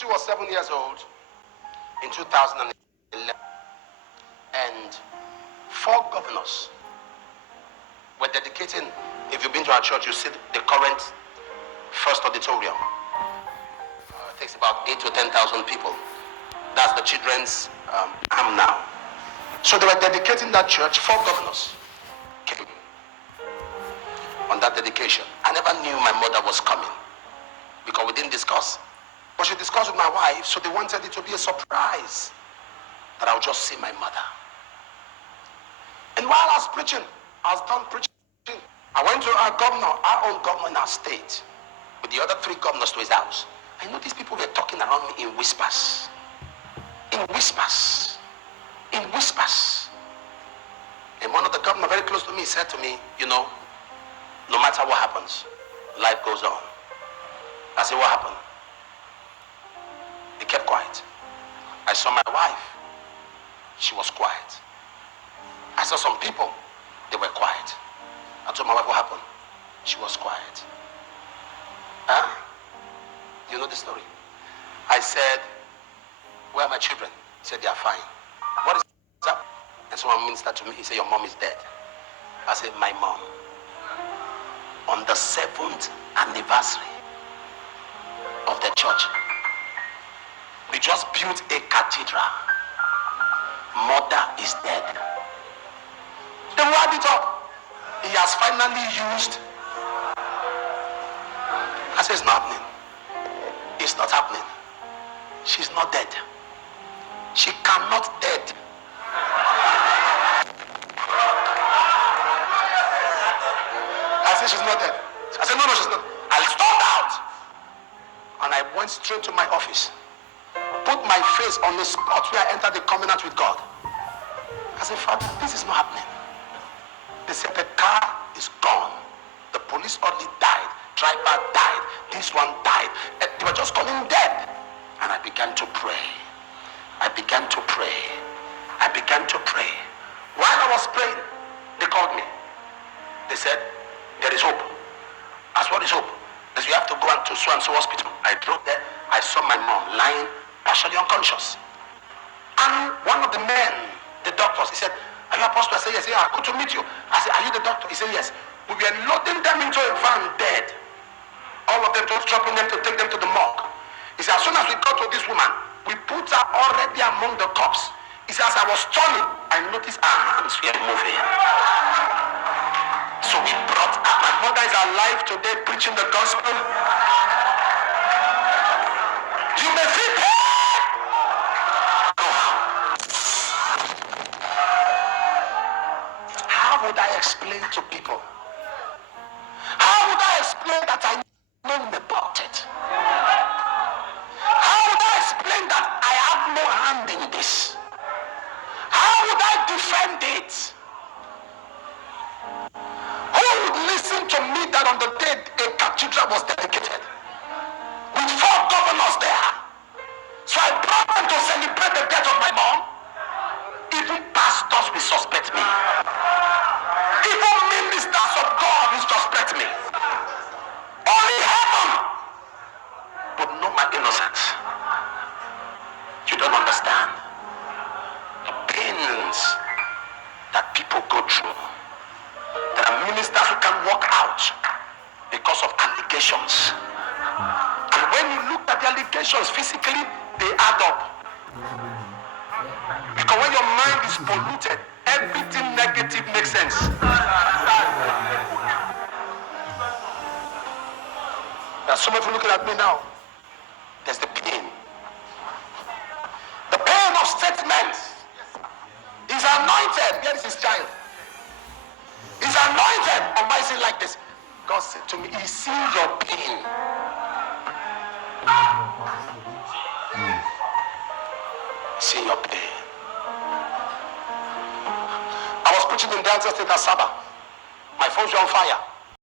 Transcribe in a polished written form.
She was 7 years old in 2011, and 4 governors were dedicating. If you've been to our church, you see the current first auditorium. It takes about 8,000 to 10,000 people. That's the children's arm now. So they were dedicating that church. 4 governors came on that dedication. I never knew my mother was coming because we didn't discuss. But she discussed with my wife, so they wanted it to be a surprise that I would just see my mother. And while I was preaching, I was done preaching. I went to our governor, our own governor in our state, with the other 3 governors to his house. I noticed people were talking around me in whispers. In whispers. In whispers. And one of the governors very close to me said to me, you know, no matter what happens, life goes on. I said, what happened? He kept quiet. I saw my wife. She was quiet. I saw some people. They were quiet. I told my wife what happened. She was quiet. Huh? You know the story? I said, where are my children? He said, they are fine. What is up? And someone ministered to me. He said, your mom is dead. I said, my mom, on the 7th anniversary of the church, we just built a cathedral. Mother is dead. They wired it up. He has finally used. I said, it's not happening. It's not happening. She's not dead. She cannot dead. I said, she's not dead. I said, no, she's not. I stormed out. And I went straight to my office. Put my face on the spot where I entered the covenant with God. I said, Father, this is not happening. They said the car is gone. The police only died. Driver died. This one died. And they were just calling him dead. And I began to pray. I began to pray. I began to pray. While I was praying, they called me. They said, there is hope. I said, what is hope? They said, you have to go to so-and-so hospital. I drove there. I saw my mom lying partially unconscious. And one of the men, the doctors, he said, are you apostle? I said, yes. Yeah, good to meet you. I said, are you the doctor? He said, yes. We were loading them into a van dead. All of them, just dropping them to take them to the morgue. He said, as soon as we got to this woman, we put her already among the corpse. He said, as I was turning, I noticed her hands were moving. So we brought her. My mother is alive today preaching the gospel. You may feel pain. How would I explain to people? How would I explain that I know about it? How would I explain that I have no hand in this? How would I defend it? Who would listen to me that on the day a cathedral was dedicated with 4 governors there? So I brought them to celebrate the death of my mom. Even pastors will suspect me. Even ministers of God will suspect me. Only heaven would know my innocence. You don't understand the pains that people go through. There are ministers who can walk out because of allegations. And when you look at the allegations physically, they add up. Because when your mind is polluted, everything negative makes sense. There are some of you looking at me now. There's the pain. The pain of statements. He's anointed. Here is his child. He's anointed. And why is it like this? God said to me, he sees your pain. See your pain. I was preaching in Delta State, Asaba. My phones were on fire.